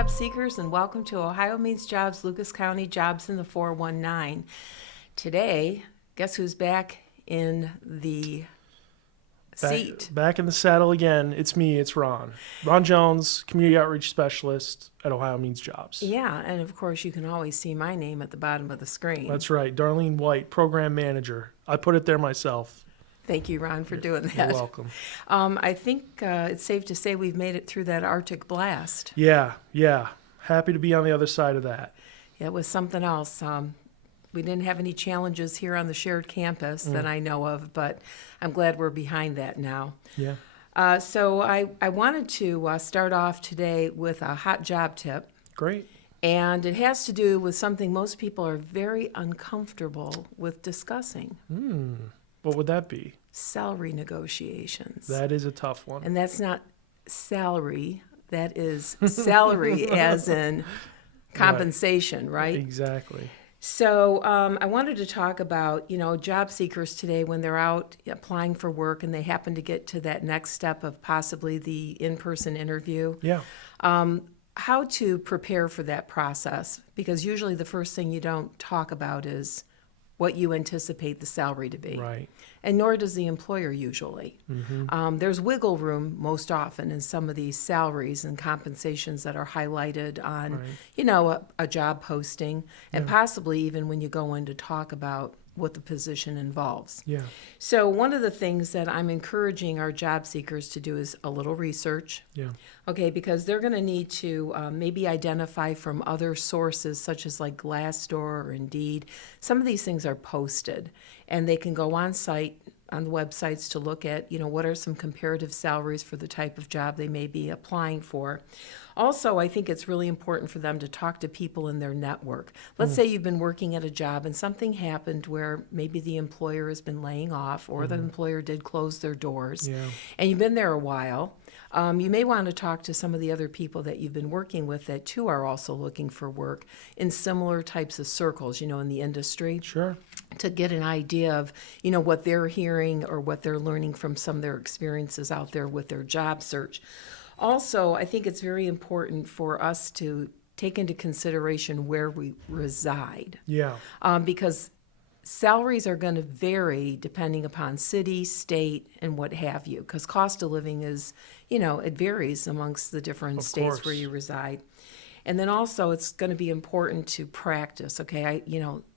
job seekers, and welcome to Ohio Means Jobs, Lucas County Jobs in the 419. Today, guess who's back in the seat? Back in the saddle again. It's me, it's Ron. Ron Jones, Community Outreach Specialist at Ohio Means Jobs. Yeah, and of course you can always see my name at the bottom of the screen. That's right. Darlene White, Program Manager. I put it there myself. Thank you, Ron, for doing that. You're welcome. I think it's safe to say we've made it through that Arctic blast. Yeah. Happy to be on the other side of that. Yeah, it was something else. We didn't have any challenges here on the shared campus that I know of, but I'm glad we're behind that now. Yeah. So I wanted to start off today with a hot job tip. Great. And it has to do with something most people are very uncomfortable with discussing. What would that be? Salary negotiations. That is a tough one. And that's not salary. That is salary as in compensation, right? Exactly. So I wanted to talk about, job seekers today when they're out applying for work and they happen to get to that next step of possibly the in-person interview. Yeah. How to prepare for that process, because usually the first thing you don't talk about is what you anticipate the salary to be. Right. And nor does the employer usually. There's wiggle room most often in some of these salaries and compensations that are highlighted on, a job posting, and possibly even when you go in to talk about what the position involves. Yeah. So one of the things that I'm encouraging our job seekers to do is a little research. Yeah. Okay, because they're going to need to maybe identify from other sources such as like Glassdoor or Indeed. Some of these things are posted, and they can go on site, on the websites to look at, what are some comparative salaries for the type of job they may be applying for. Also, I think it's really important for them to talk to people in their network. Let's say you've been working at a job and something happened where maybe the employer has been laying off or the employer did close their doors, and you've been there a while. You may want to talk to some of the other people that you've been working with that too are also looking for work in similar types of circles, in the industry. Sure. To get an idea of, what they're hearing or what they're learning from some of their experiences out there with their job search. Also, I think it's very important for us to take into consideration where we reside. Yeah. Because salaries are going to vary depending upon city, state, and what have you, because cost of living is, it varies amongst the different states where you reside. And then also it's going to be important to practice, okay?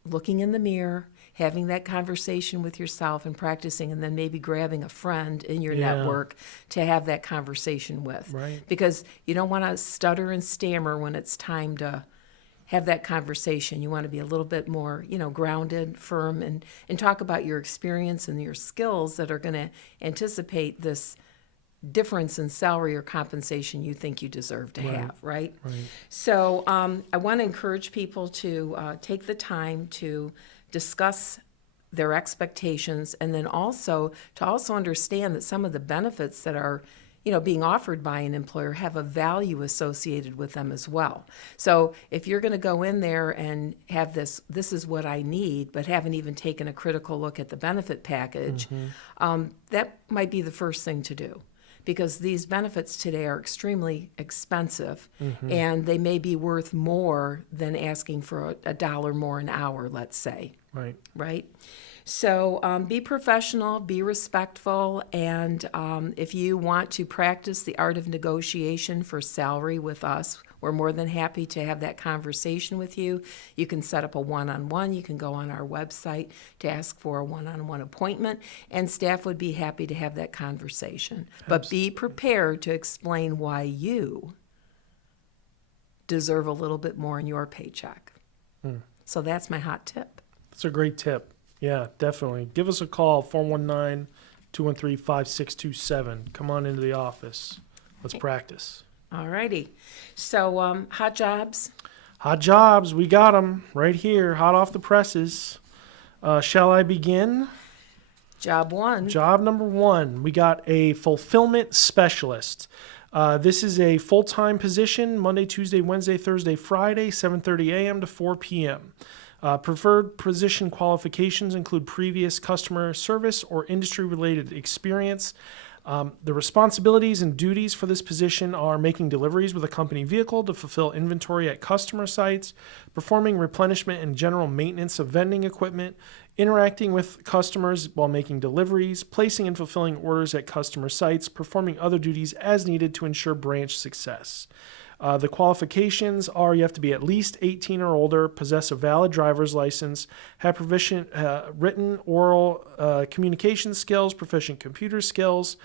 Looking in the mirror, having that conversation with yourself and practicing, and then maybe grabbing a friend in your network to have that conversation with. Right. Because you don't want to stutter and stammer when it's time to have that conversation. You want to be a little bit more, grounded, firm, and talk about your experience and your skills that are going to anticipate this difference in salary or compensation you think you deserve to have, right? So I want to encourage people to take the time to discuss their expectations, and then also to understand that some of the benefits that are being offered by an employer have a value associated with them as well. So if you're going to go in there and have this is what I need, but haven't even taken a critical look at the benefit package, that might be the first thing to do. Because these benefits today are extremely expensive, and they may be worth more than asking for a dollar more an hour, let's say. Right? So be professional, be respectful, and if you want to practice the art of negotiation for salary with us, we're more than happy to have that conversation with you. You can set up a one-on-one. You can go on our website to ask for a one-on-one appointment, and staff would be happy to have that conversation. But be prepared to explain why you deserve a little bit more in your paycheck. So that's my hot tip. That's a great tip. Yeah, definitely. Give us a call, 419-213-5627. Come on into the office. Let's practice. All righty. So hot jobs. Hot jobs. We got them right here, hot off the presses. Shall I begin? Job one. Job number one. We got a fulfillment specialist. This is a full-time position, Monday, Tuesday, Wednesday, Thursday, Friday, 7:30 a.m. to 4 p.m. Preferred position qualifications include previous customer service or industry-related experience. The responsibilities and duties for this position are making deliveries with a company vehicle to fulfill inventory at customer sites, performing replenishment and general maintenance of vending equipment, interacting with customers while making deliveries, placing and fulfilling orders at customer sites, performing other duties as needed to ensure branch success. The qualifications are you have to be at least 18 or older, possess a valid driver's license, have proficient written, oral communication skills, proficient computer skills,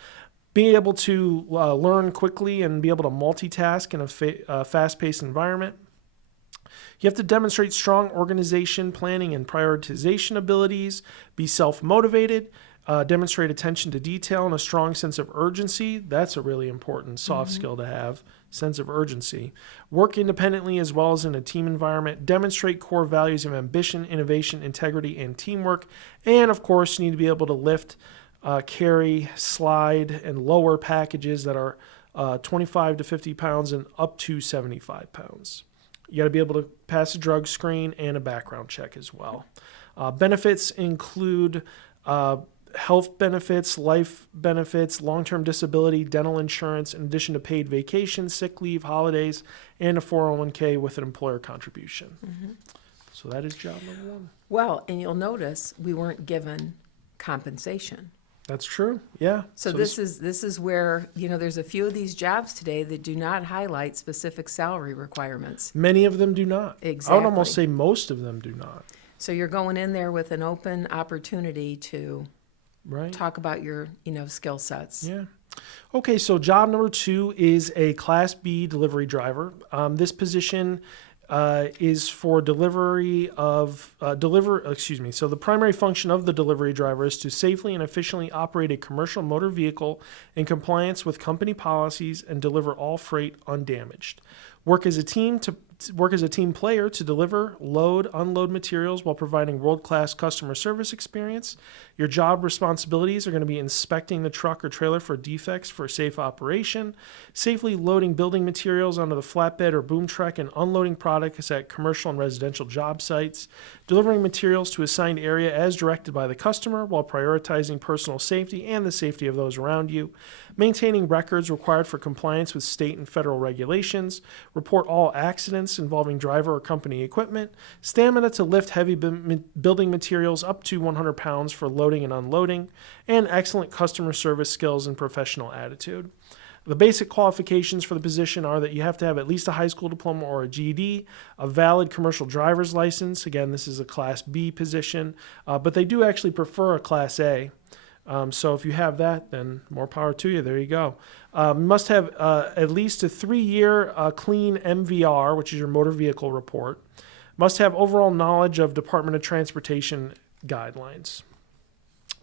be able to learn quickly and be able to multitask in a fast-paced environment. You have to demonstrate strong organization, planning, and prioritization abilities, be self-motivated, demonstrate attention to detail and a strong sense of urgency. That's a really important soft skill to have, sense of urgency. Work independently as well as in a team environment. Demonstrate core values of ambition, innovation, integrity, and teamwork. And of course, you need to be able to lift, carry, slide, and lower packages that are 25 to 50 pounds and up to 75 pounds. You got to be able to pass a drug screen and a background check as well. Benefits include health benefits, life benefits, long-term disability, dental insurance, in addition to paid vacation, sick leave, holidays, and a 401k with an employer contribution. So that is job number one. Well, and you'll notice we weren't given compensation. That's true. Yeah. So this is where, there's a few of these jobs today that do not highlight specific salary requirements. Many of them do not. Exactly. I would almost say most of them do not. So you're going in there with an open opportunity to Right. talk about your, skill sets. Yeah. Okay, so job number 2 is a Class B delivery driver. This position is for delivery of So the primary function of the delivery driver is to safely and efficiently operate a commercial motor vehicle in compliance with company policies and deliver all freight undamaged. Work as a team player to deliver, load, unload materials while providing world-class customer service experience. Your job responsibilities are going to be inspecting the truck or trailer for defects for safe operation, safely loading building materials onto the flatbed or boom truck and unloading products at commercial and residential job sites, delivering materials to assigned area as directed by the customer while prioritizing personal safety and the safety of those around you, maintaining records required for compliance with state and federal regulations, report all accidents involving driver or company equipment, stamina to lift heavy building materials up to 100 pounds for loading and unloading, and excellent customer service skills and professional attitude. The basic qualifications for the position are that you have to have at least a high school diploma or a GED, a valid commercial driver's license. Again, this is a Class B position, but they do actually prefer a Class A. So if you have that, then more power to you. There you go. Must have at least a 3-year clean MVR, which is your motor vehicle report. Must have overall knowledge of Department of Transportation guidelines.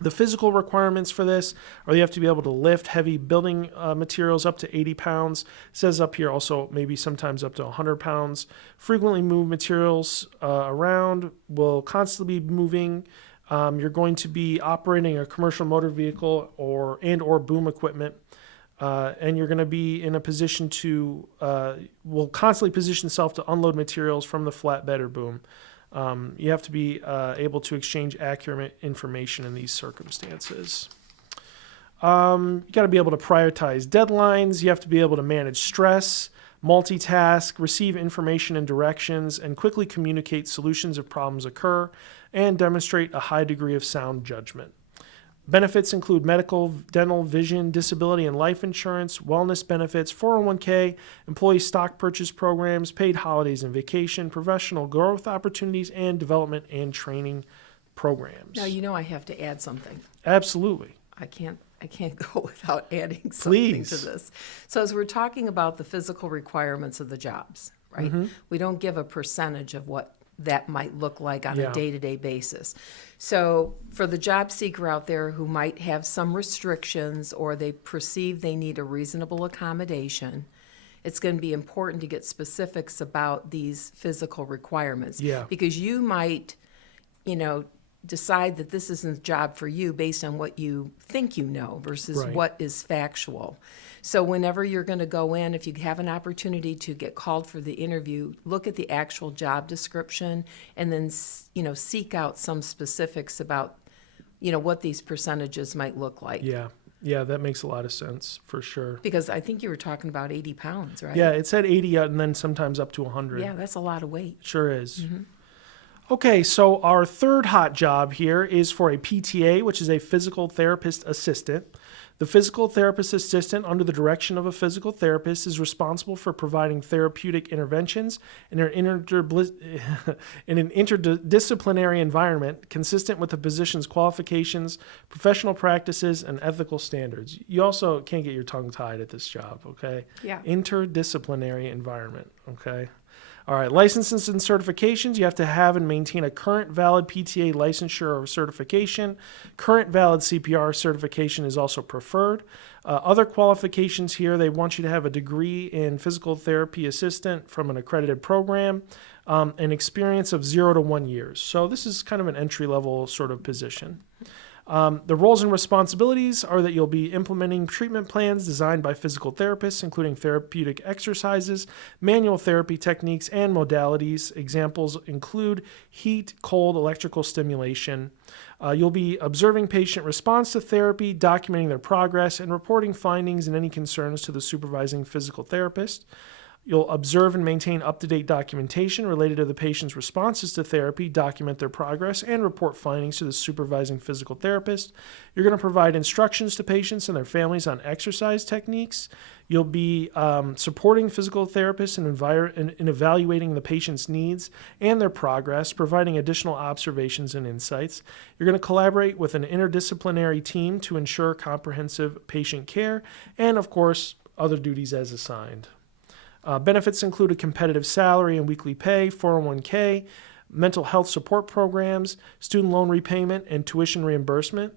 The physical requirements for this are you have to be able to lift heavy building materials up to 80 pounds. It says up here also maybe sometimes up to 100 pounds. Frequently move materials around, will constantly be moving. You're going to be operating a commercial motor vehicle or boom equipment, and you're going to be in a position to will constantly position yourself to unload materials from the flatbed or boom. You have to be able to exchange accurate information in these circumstances. You got to be able to prioritize deadlines. You have to be able to manage stress, multitask, receive information and directions, and quickly communicate solutions if problems occur, and demonstrate a high degree of sound judgment. Benefits include medical, dental, vision, disability, and life insurance, wellness benefits, 401k, employee stock purchase programs, paid holidays and vacation, professional growth opportunities, and development and training programs. Now, I have to add something. Absolutely. I can't go without adding something Please. to this. So as we're talking about the physical requirements of the jobs, right? We don't give a percentage of what that might look like on a day-to-day basis. So for the job seeker out there who might have some restrictions or they perceive they need a reasonable accommodation, it's going to be important to get specifics about these physical requirements. Yeah. Because you might, decide that this isn't a job for you based on what you think you know versus Right. what is factual. So whenever you're going to go in, if you have an opportunity to get called for the interview, look at the actual job description and then, seek out some specifics about, what these percentages might look like. Yeah. Yeah, that makes a lot of sense for sure. Because I think you were talking about 80 pounds, right? Yeah, it said 80 and then sometimes up to 100. Yeah, that's a lot of weight. Sure is. Okay, so our third hot job here is for a PTA, which is a physical therapist assistant. The physical therapist assistant, under the direction of a physical therapist, is responsible for providing therapeutic interventions in an interdisciplinary environment consistent with the position's qualifications, professional practices, and ethical standards. You also can't get your tongue tied at this job, okay? Yeah. Interdisciplinary environment, okay? All right, licenses and certifications. You have to have and maintain a current valid PTA licensure or certification. Current valid CPR certification is also preferred. Other qualifications here, they want you to have a degree in physical therapy assistant from an accredited program, an experience of 0 to 1 years. So this is kind of an entry-level sort of position. The roles and responsibilities are that you'll be implementing treatment plans designed by physical therapists, including therapeutic exercises, manual therapy techniques, and modalities. Examples include heat, cold, electrical stimulation. You'll be observing patient response to therapy, documenting their progress, and reporting findings and any concerns to the supervising physical therapist. You'll observe and maintain up-to-date documentation related to the patient's responses to therapy, document their progress, and report findings to the supervising physical therapist. You're going to provide instructions to patients and their families on exercise techniques. You'll be supporting physical therapists in evaluating the patient's needs and their progress, providing additional observations and insights. You're going to collaborate with an interdisciplinary team to ensure comprehensive patient care, and, of course, other duties as assigned. Benefits include a competitive salary and weekly pay, 401k, mental health support programs, student loan repayment, and tuition reimbursement.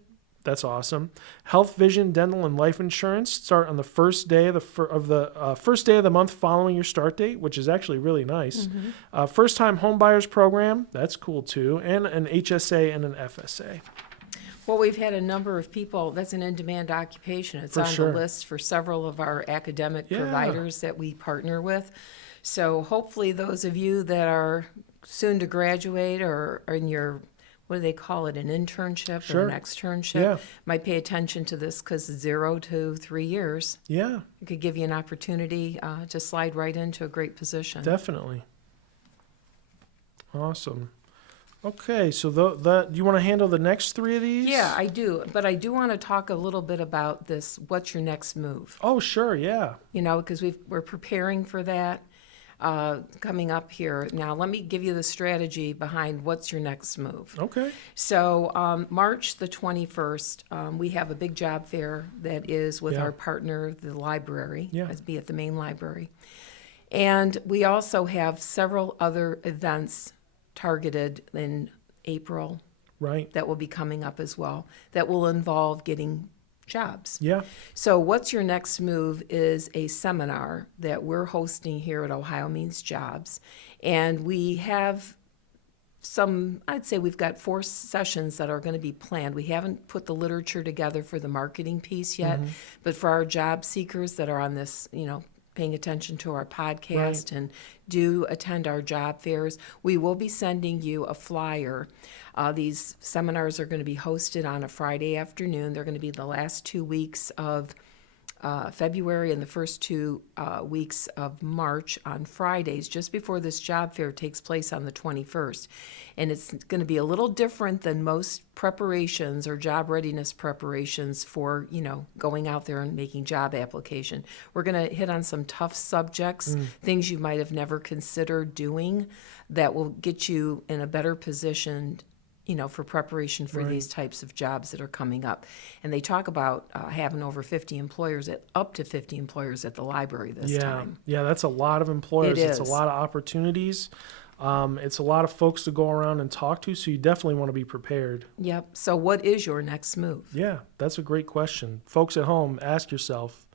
That's awesome. Health, vision, dental, and life insurance start on the first day of the month following your start date, which is actually really nice. First-time home buyers program, that's cool too, and an HSA and an FSA. Well, we've had a number of people, that's an in-demand occupation. It's For on sure. the list for several of our academic Yeah. providers that we partner with. So hopefully those of you that are soon to graduate or are in your, what do they call it, an internship Sure. or an externship, Yeah. might pay attention to this because 0 to 3 years. Yeah, It could give you an opportunity to slide right into a great position. definitely. Awesome. Okay, so do you want to handle the next 3 of these? Yeah, I do. But I do want to talk a little bit about this, what's your next move? Oh, sure, yeah. You know, because we're preparing for that coming up here. Now, let me give you the strategy behind what's your next move. Okay. So March the 21st, we have a big job fair that is with Yeah. our partner, the library, Yeah. be at the main library. And we also have several other events targeted in April Right. that will be coming up as well that will involve getting jobs. Yeah. So what's your next move is a seminar that we're hosting here at Ohio Means Jobs. And we have I'd say we've got 4 sessions that are going to be planned. We haven't put the literature together for the marketing piece yet, but for our job seekers that are on this, paying attention to our podcast and do attend our job fairs, we will be sending you a flyer. These seminars are going to be hosted on a Friday afternoon. They're going to be the last 2 weeks of February and the first 2 weeks of March on Fridays, just before this job fair takes place on the 21st. And it's going to be a little different than most preparations or job readiness preparations for, going out there and making job application. We're going to hit on some tough subjects, things you might have never considered doing that will get you in a better position for preparation for these types of jobs that are coming up. And they talk about having over 50 employers, up to 50 employers at the library this time. Yeah, that's a lot of employers. It It's a is. lot of opportunities. It's a lot of folks to go around and talk to, so you definitely want to be prepared. Yep. So what is your next move? Yeah, that's a great question. Folks at home, ask yourself,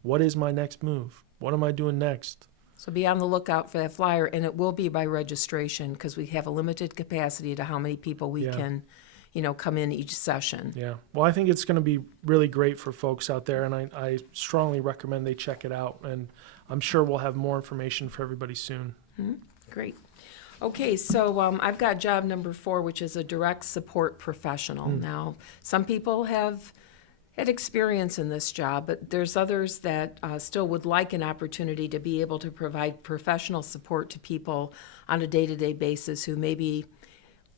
what is my next move? What am I doing next? So be on the lookout for that flyer, and it will be by registration because we have a limited capacity to how many people we can, come in each session. Yeah. Well, I think it's going to be really great for folks out there, and I strongly recommend they check it out. And I'm sure we'll have more information for everybody soon. Great. Okay, so I've got job number 4, which is a direct support professional. Now, some people have had experience in this job, but there's others that still would like an opportunity to be able to provide professional support to people on a day-to-day basis who maybe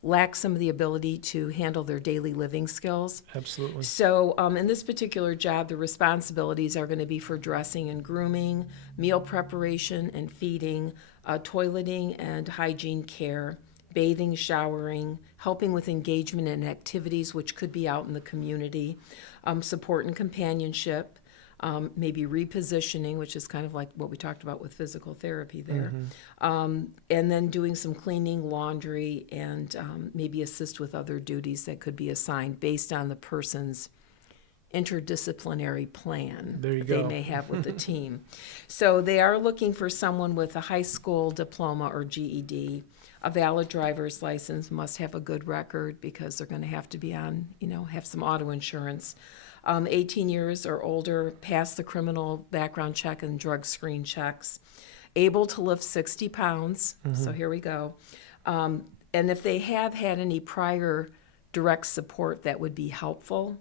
lack some of the ability to handle their daily living skills. Absolutely. So in this particular job, the responsibilities are going to be for dressing and grooming, meal preparation and feeding, toileting and hygiene care, bathing, showering, helping with engagement and activities which could be out in the community, support and companionship, maybe repositioning, which is kind of like what we talked about with physical therapy there, and then doing some cleaning, laundry, and maybe assist with other duties that could be assigned based on the person's interdisciplinary plan that they may have with the team. So they are looking for someone with a high school diploma or GED. A valid driver's license, must have a good record because they're going to have to be on, have some auto insurance. 18 years or older, pass the criminal background check and drug screen checks. Able to lift 60 pounds, so here we go. And if they have had any prior direct support, that would be helpful,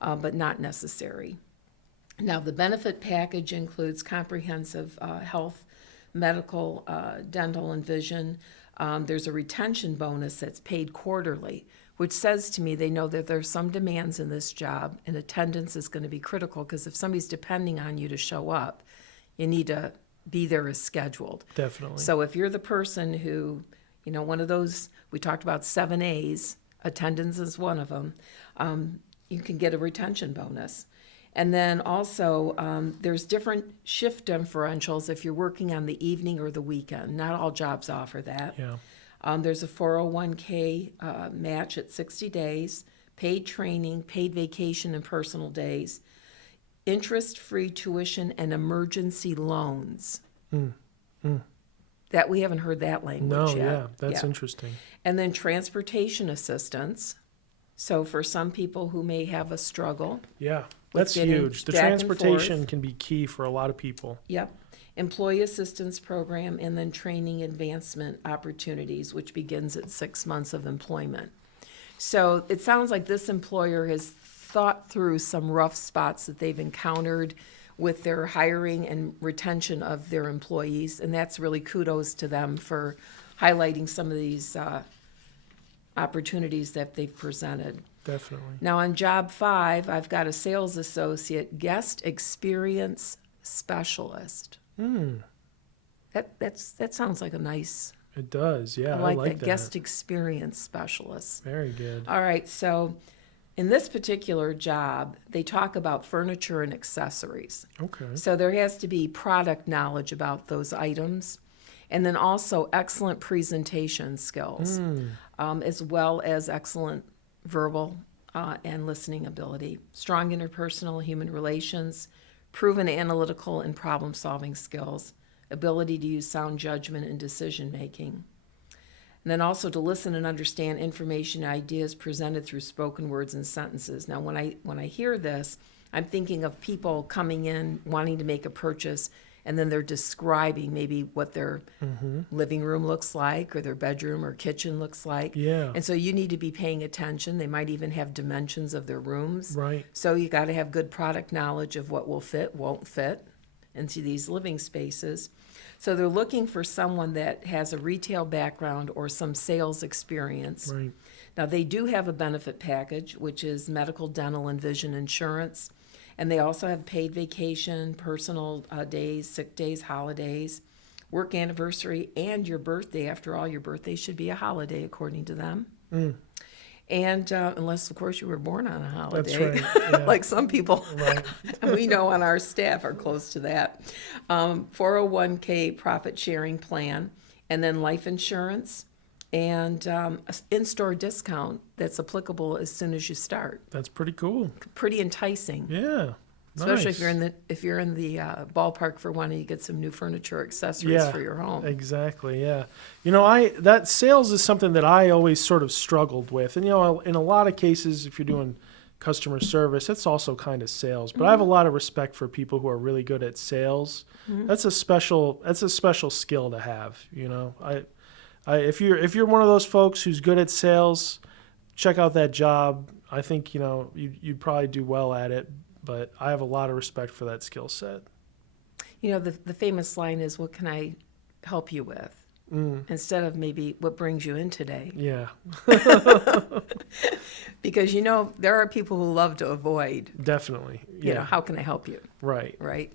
but not necessary. Now, the benefit package includes comprehensive health, medical, dental, and vision. There's a retention bonus that's paid quarterly, which says to me they know that there's some demands in this job, and attendance is going to be critical because if somebody's depending on you to show up, you need to be there as scheduled. Definitely. So if you're the person who, one of those, we talked about 7 A's, attendance is one of them, you can get a retention bonus. And then also, there's different shift differentials if you're working on the evening or the weekend. Not all jobs offer that. Yeah. There's a 401k match at 60 days, paid training, paid vacation, and personal days, interest-free tuition, and emergency loans. That we haven't heard that language yet. Yeah, that's interesting. And then transportation assistance. So for some people who may have a struggle. Yeah, that's getting huge. The back and transportation forth. can be key for a lot of people. Yep. Employee assistance program, and then training advancement opportunities, which begins at 6 months of employment. So it sounds like this employer has thought through some rough spots that they've encountered with their hiring and retention of their employees, and that's really kudos to them for highlighting some of these opportunities that they've presented. Definitely. Now on job 5, I've got a sales associate, guest experience specialist. That sounds like a nice. It does, yeah. I like that. Guest experience specialist. Very good. All right, so in this particular job, they talk about furniture and accessories. Okay. So there has to be product knowledge about those items, and then also excellent presentation skills, as well as excellent verbal and listening ability, strong interpersonal human relations, proven analytical and problem-solving skills, ability to use sound judgment and decision-making. And then also to listen and understand information and ideas presented through spoken words and sentences. Now, when I hear this, I'm thinking of people coming in wanting to make a purchase, and then they're describing maybe what their living room looks like, or their bedroom or kitchen looks like. Yeah. And so you need to be paying attention. They might even have dimensions of their rooms. Right. So you got to have good product knowledge of what will fit, won't fit into these living spaces. So they're looking for someone that has a retail background or some sales experience. Right. Now, they do have a benefit package, which is medical, dental, and vision insurance. And they also have paid vacation, personal days, sick days, holidays, work anniversary, and your birthday. After all, your birthday should be a holiday, according to them. And unless, of course, you were born on a holiday. That's right. Yeah. Like some people Right. we know on our staff are close to that. 401k profit sharing plan, and then life insurance, and in-store discount that's applicable as soon as you start. That's pretty cool. Pretty enticing. Yeah. Especially Nice. if you're in the ballpark for wanting to get some new furniture accessories for your home. Exactly. Yeah. That sales is something that I always sort of struggled with, and in a lot of cases, if you're doing customer service, it's also kind of sales. But I have a lot of respect for people who are really good at sales. That's a special skill to have. If you're one of those folks who's good at sales, check out that job. I think, you'd probably do well at it, but I have a lot of respect for that skill set. The famous line is, what can I help you with? Instead of maybe what brings you in today. Yeah. Because, there are people who love to avoid. Definitely. Yeah. How can I help you? Right. Right.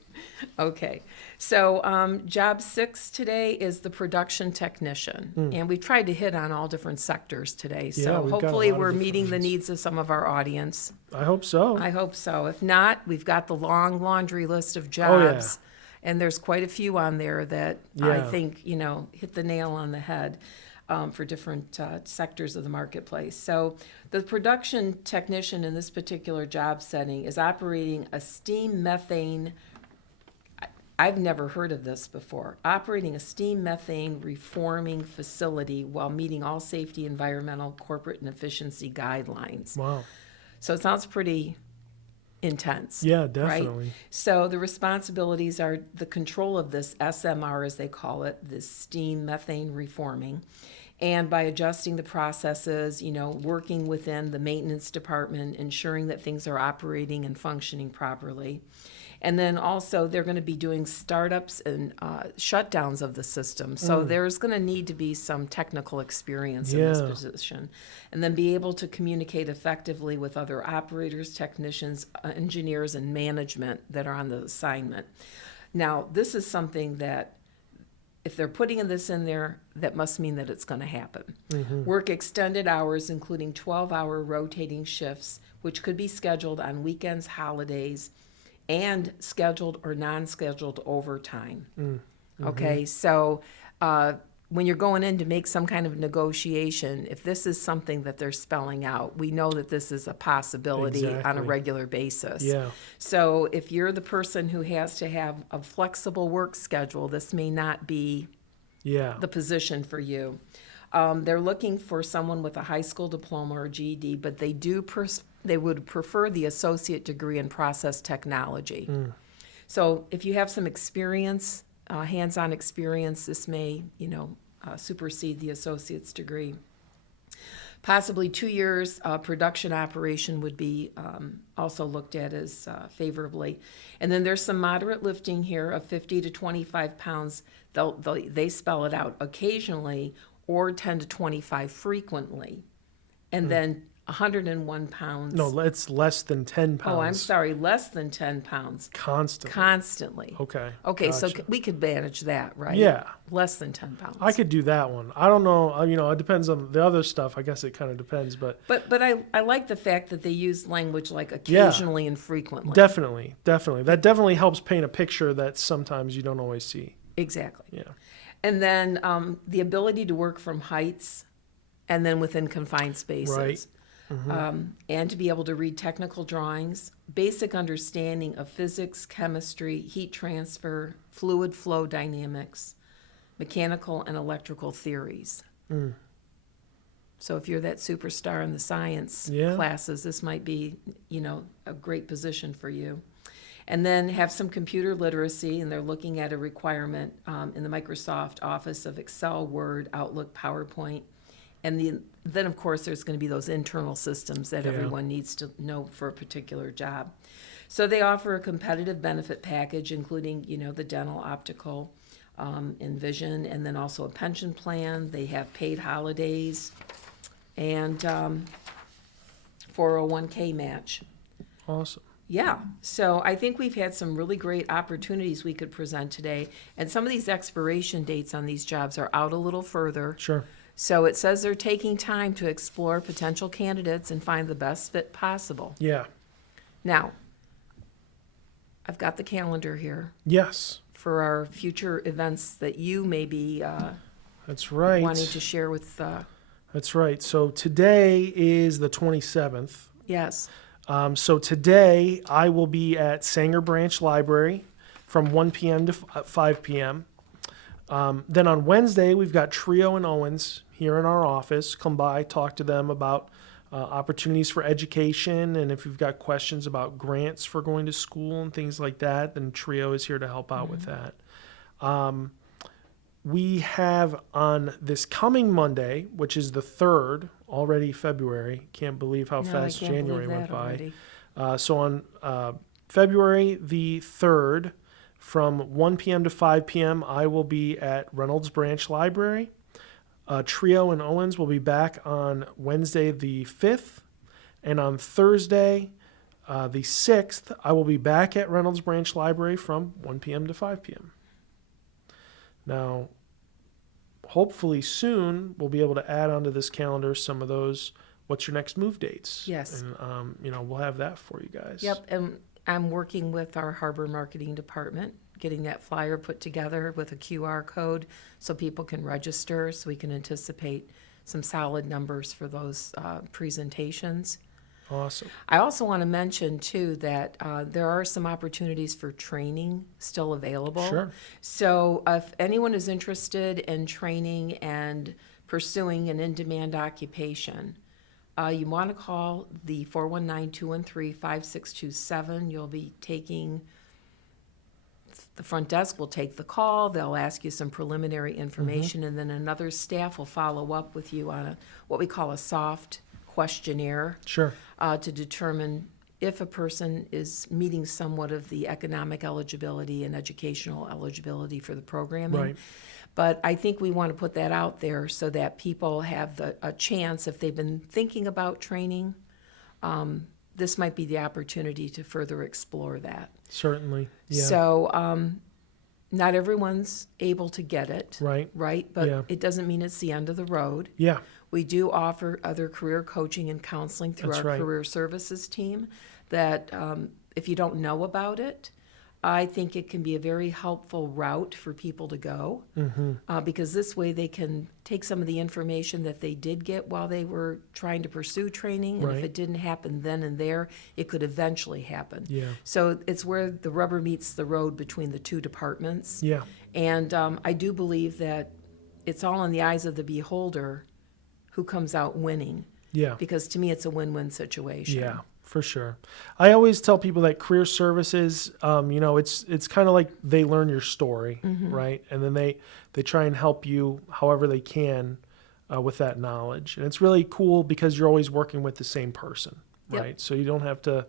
Okay. So job 6 today is the production technician. And we've tried to hit on all different sectors today. Yeah, So we've got a hopefully lot of we're different meeting the ones. needs of some of our audience. I hope so. I hope so. If not, we've got the long laundry list of Oh, jobs. And there's quite a few on there that I Yeah. think, hit the nail on the head for different sectors of the marketplace. So the production technician in this particular job setting is operating a steam methane. I've never heard of this before. Operating a steam methane reforming facility while meeting all safety, environmental, corporate, and efficiency guidelines. Wow. So it sounds pretty intense. Yeah, right? definitely. So the responsibilities are the control of this SMR, as they call it, this steam methane reforming, and by adjusting the processes, working within the maintenance department, ensuring that things are operating and functioning properly. And then also they're going to be doing startups and shutdowns of the system. So there's going to need to be some technical experience in this position. And then be able to communicate effectively with other operators, technicians, engineers, and management that are on the assignment. Now, this is something that if they're putting this in there, that must mean that it's going to happen. Work extended hours, including 12-hour rotating shifts, which could be scheduled on weekends, holidays, and scheduled or non-scheduled overtime. Okay, so when you're going in to make some kind of negotiation, if this is something that they're spelling out, we know that this is a possibility on a Exactly. regular basis. Yeah. So if you're the person who has to have a flexible work schedule, this may not be Yeah. the position for you. They're looking for someone with a high school diploma or GED, but they would prefer the associate degree in process technology. So if you have some experience, hands-on experience, this may, supersede the associate's degree. Possibly 2 years production operation would be also looked at as favorably. And then there's some moderate lifting here of 50 to 25 pounds. They spell it out occasionally, or 10 to 25 frequently. And then 101 pounds. No, it's less than 10 pounds. Oh, I'm sorry, less than 10 pounds. Constantly. Okay. Okay, so Gotcha. we could manage that, right? Yeah. Less than 10 pounds. I could do that one. I don't know. It depends on the other stuff. I guess it kind of depends, but But I like the fact that they use language like occasionally and frequently. definitely. That definitely helps paint a picture that sometimes you don't always see. Exactly. Yeah. And then the ability to work from heights and then within confined spaces. Right. And to be able to read technical drawings, basic understanding of physics, chemistry, heat transfer, fluid flow dynamics, mechanical and electrical theories. So if you're that superstar in the science classes, this might be, a great position for you. And then have some computer literacy, and they're looking at a requirement in the Microsoft Office of Excel, Word, Outlook, PowerPoint. And then, of course, there's going to be those internal systems that everyone needs to know for a particular job. So they offer a competitive benefit package, including, the dental, optical, and vision, and then also a pension plan. They have paid holidays and 401k match. Awesome. Yeah, so I think we've had some really great opportunities we could present today. And some of these expiration dates on these jobs are out a little further. Sure. So it says they're taking time to explore potential candidates and find the best fit possible. Yeah. Now, I've got the calendar here Yes. for our future events that you may be That's right. wanting to share with, That's right. So today is the 27th. yes. So today I will be at Sanger Branch Library from 1 p.m. to 5 p.m. Then on Wednesday, we've got Trio and Owens here in our office. Come by, talk to them about opportunities for education, and if you've got questions about grants for going to school and things like that, then Trio is here to help out with that. we have on this coming Monday, which is the 3rd, already February. Can't believe how No, I fast can't January believe went that by. already. So on February the 3rd, from 1 p.m. to 5 p.m., I will be at Reynolds Branch Library. Trio and Owens will be back on Wednesday the 5th. And on Thursday, the 6th, I will be back at Reynolds Branch Library from 1 p.m. to 5 p.m. Now, hopefully soon, we'll be able to add onto this calendar some of those what's your next move dates. Yes. And, we'll have that for you guys. Yep, and I'm working with our harbor marketing department, getting that flyer put together with a QR code so people can register, so we can anticipate some solid numbers for those presentations. Awesome. I also want to mention, too, that there are some opportunities for training still available. Sure. So if anyone is interested in training and pursuing an in-demand occupation, you want to call the 419-213-5627. You'll be taking, the front desk will take the call. They'll ask you some preliminary information, and then another staff will follow up with you on what we call a soft questionnaire. Sure. To determine if a person is meeting somewhat of the economic eligibility and educational eligibility for the programming. Right. But I think we want to put that out there so that people have a chance, if they've been thinking about training, this might be the opportunity to further explore that. Certainly. Yeah. So not everyone's able to get it, Right. But Yeah. it doesn't mean it's the end of the road. Yeah. We do offer other career coaching and counseling through That's our right. career services team that if you don't know about it, I think it can be a very helpful route for people to go because this way they can take some of the information that they did get while they were trying to pursue training, and Right. if it didn't happen then and there, it could eventually happen. Yeah. So it's where the rubber meets the road between the two departments. Yeah. And I do believe that it's all in the eyes of the beholder who comes out winning. Yeah. Because to me, it's a win-win situation. Yeah, for sure. I always tell people that career services, it's kind of like they learn your story, right? And then they try and help you however they can with that knowledge. And it's really cool because you're always working with the same person, Yep. right? So you don't have to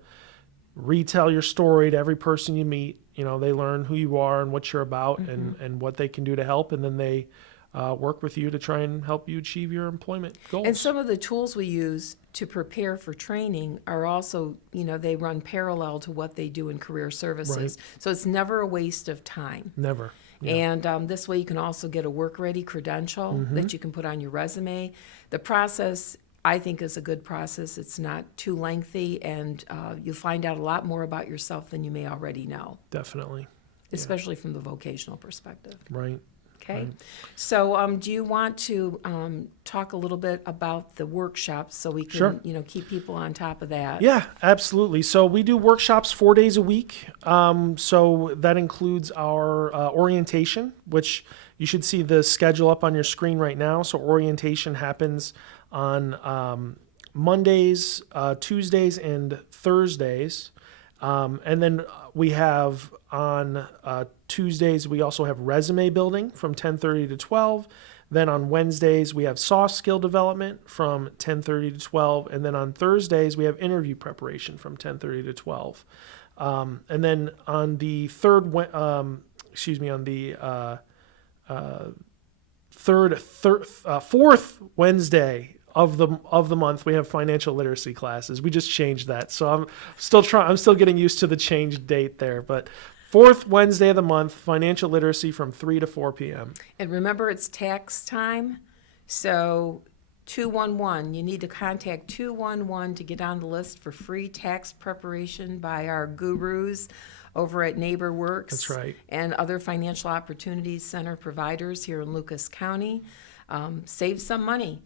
retell your story to every person you meet. They learn who you are and what you're about and what they can do to help. And then they work with you to try and help you achieve your employment goals. And some of the tools we use to prepare for training are also, they run parallel to what they do in career services. Right. So it's never a waste of time. Never. Yeah. And this way you can also get a work-ready credential that you can put on your resume. The process, I think, is a good process. It's not too lengthy, and you'll find out a lot more about yourself than you may already know, Definitely. especially from the vocational perspective. Right. Okay, Right. so do you want to talk a little bit about the workshops so we can, Sure. keep people on top of that? Yeah, absolutely. So we do workshops 4 days a week. So that includes our orientation, which you should see the schedule up on your screen right now. So orientation happens on Mondays, Tuesdays, and Thursdays. And then we have on Tuesdays, we also have resume building from 10:30 to 12. Then on Wednesdays, we have soft skill development from 10:30 to 12. And then on Thursdays, we have interview preparation from 10:30 to 12. And then on the fourth Wednesday of the month, we have financial literacy classes. We just changed that, so I'm still getting used to the changed date there. But fourth Wednesday of the month, financial literacy from 3 to 4 p.m. And remember, it's tax time, so 211, you need to contact 211 to get on the list for free tax preparation by our gurus over at NeighborWorks. That's right. And other financial opportunities center providers here in Lucas County. Save some money.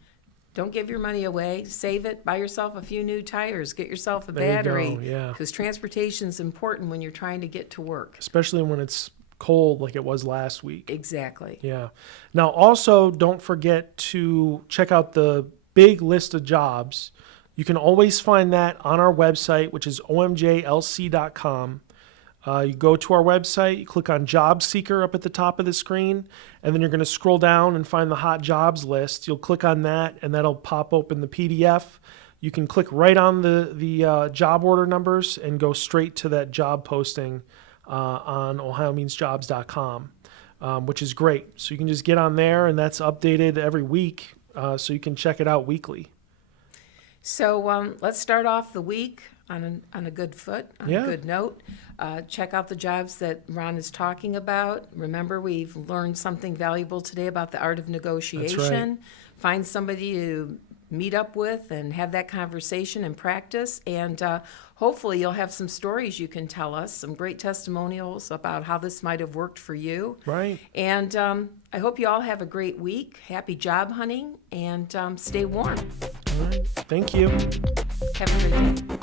Don't give your money away. Save it. Buy yourself a few new tires. Get yourself a There you battery. go, yeah. Because transportation is important when you're trying to get to work. Especially when it's cold like it was last week. Exactly. Yeah. Now, also, don't forget to check out the big list of jobs. You can always find that on our website, which is omjlc.com. You go to our website, you click on Job Seeker up at the top of the screen, and then you're going to scroll down and find the hot jobs list. You'll click on that, and that'll pop open the PDF. You can click right on the job order numbers and go straight to that job posting on ohiomeansjobs.com, which is great. So you can just get on there, and that's updated every week, so you can check it out weekly. So let's start off the week on a good foot, on Yeah. a good note. Check out the jobs that Ron is talking about. Remember, we've learned something valuable today about the art of negotiation. Find somebody to meet up with and have that conversation and practice. And hopefully you'll have some stories you can tell us, some great testimonials about how this might have worked for you. Right. And I hope you all have a great week. Happy job hunting, and stay warm. All right. Thank you. Have a great day.